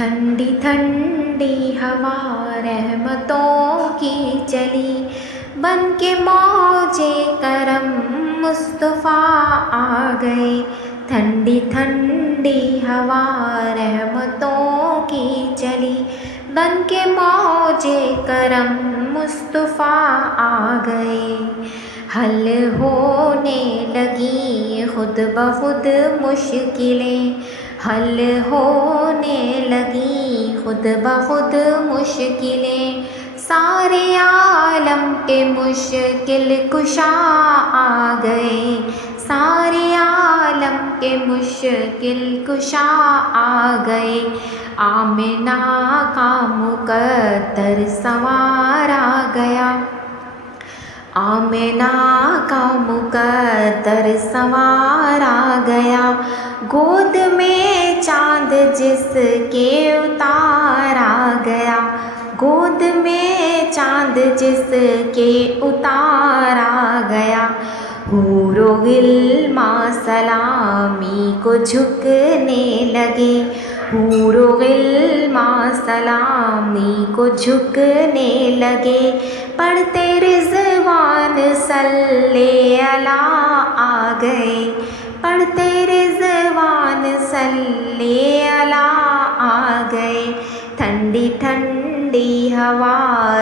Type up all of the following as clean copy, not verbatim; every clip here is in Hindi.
ठंडी ठंडी हवा रहमतों की चली, बन के मौजे करम मुस्तफ़ा आ गए। ठंडी ठंडी हवा रहमतों की चली, बन के मौजे करम मुस्तफ़ा आ गए। हल होने लगी खुद ब खुद मुश्किलें, हल होने लगी खुद ब खुद मुश्किलें, सारे आलम के मुश्किल कुशा आ गए। सारे आलम के मुश्किल कुशा आ गए। आमिना का मुकद्दर संवार आ गया, आमिना का मुकद्दर संवार आ गया। गोद में चाँद जिसके उतार आ गया, गोद में चाँद जिसके उतार आ गया। हूरो गिल्मा सलामी को झुकने लगे, हूरो गिल्मा सलामी को झुकने लगे। पढ़ते रिज़वान सल्ले अला आ गए, पढ़ते रिज़वान सल्ले अला आ गए। ठंडी ठंडी हवा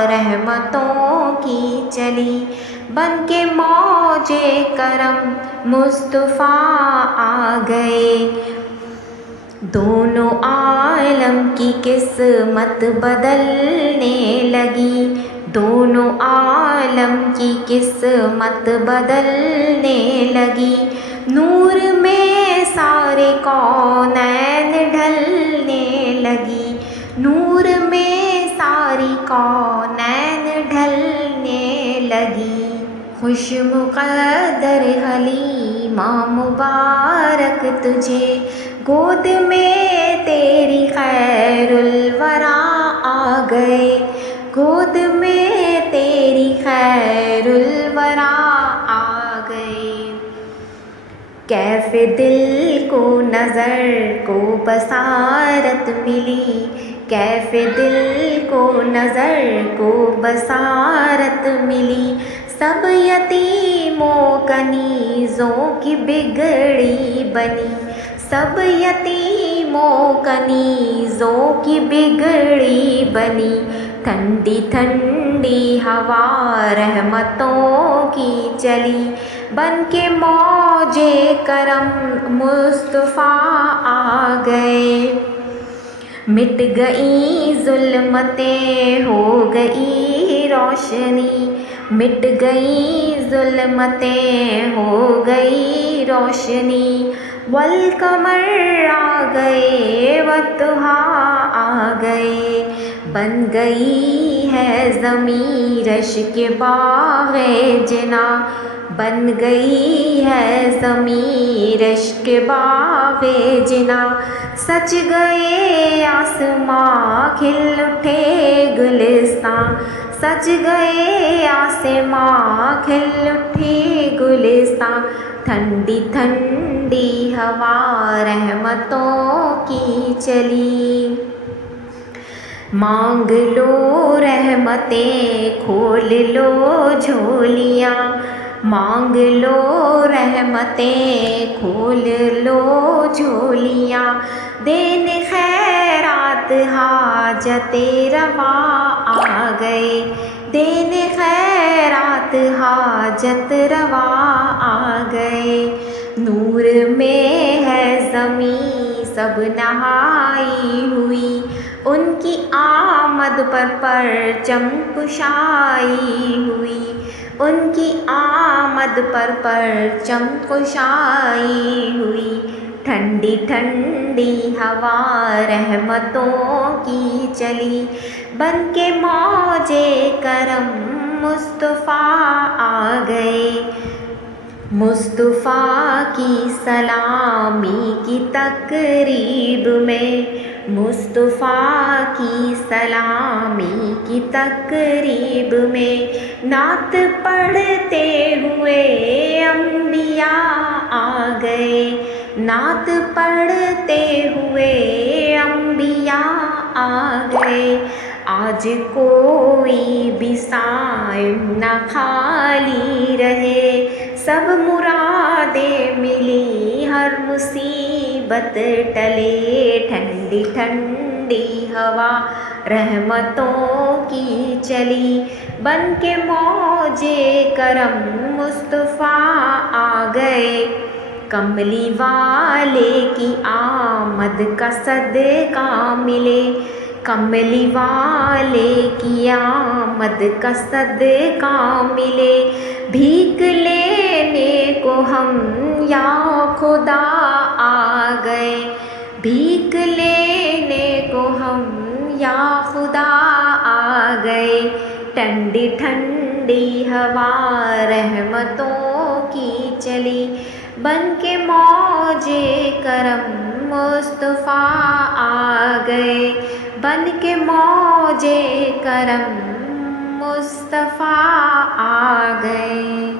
रहमतों की चली, बन के मौजे करम मुस्तफ़ा आ गए। दोनों आलम की किस्मत बदलने लगी, दोनों आलम की किस्मत बदलने लगी। नूर में सारे कौनैन ढलने लगी, नूर में सारी कौनैन ढलने लगी। खुश मुक़द्दर हलीमा मुबारक तुझे, गोद में तेरी खैरुल वरा आ गए, गोद में तेरी खैरुल वरा आ गए। कैफ़े दिल को नज़र को बसारत मिली, कैफ़े दिल को नज़र को बसारत मिली। सब यतीमों कनीज़ों की बिगड़ी बनी, सब यतीमों कनीज़ों की बिगड़ी बनी। ठंडी ठंडी हवा रहमतों की चली, बन के मौजे करम मुस्तफ़ा आ गए। मिट गई ज़ुल्मतें हो गई रोशनी, मिट गई ज़ुल्मतें हो गई रोशनी। वल कमर आ गए वद्दुहा आ गए, बन गई है ज़मीं रश्क बाग़े जिना, बन गई है ज़मीं रश्क बाग़े जिना। सज गए आसमां खिल उठे गुलिस्तां, सज गए आसमां खिल उठे गुलिस्तां। ठंडी ठंडी हवा रहमतों की चली, मांग लो रहमतें खोल लो झोलियाँ, मांग लो रहमतें खोल लो झोलियाँ। देने खैरात हाजते रवा आ गए, देने खैरात हाजत रवा आ गए। नूर में है ज़मीं सब नहाई हुई, उनकी आमद पर परचम कुशाई हुई, उनकी आमद पर परचम कुशाई हुई। ठंडी ठंडी हवा रहमतों की चली, बन के मौजे करम मुस्तफ़ा आ गए। मुस्तफ़ा की सलामी की तक़रीब में, मुस्तफ़ा की सलामी की तक़रीब में। नात पढ़ते हुए अम्बिया आ गए, नात पढ़ते हुए अम्बिया आ गए। आज कोई भी साइम न खाली रहे, सब मुरादें मिली हर मुसीबत टले। ठंडी ठंडी हवा रहमतों की चली, बन के मौजे करम मुस्तफ़ा आ गए। कमली वाले की आमद का सदका मिले, कमली वाले की आमद का सदका मिले। भीख लेने को हम या खुदा आ गए, भीख लेने को हम या खुदा आ गए। ठंडी ठंडी हवा रहमतों की चली, बन के मौजे करम मुस्तफ़ा आ गए, बन के मौजे करम मुस्तफ़ा आ गए।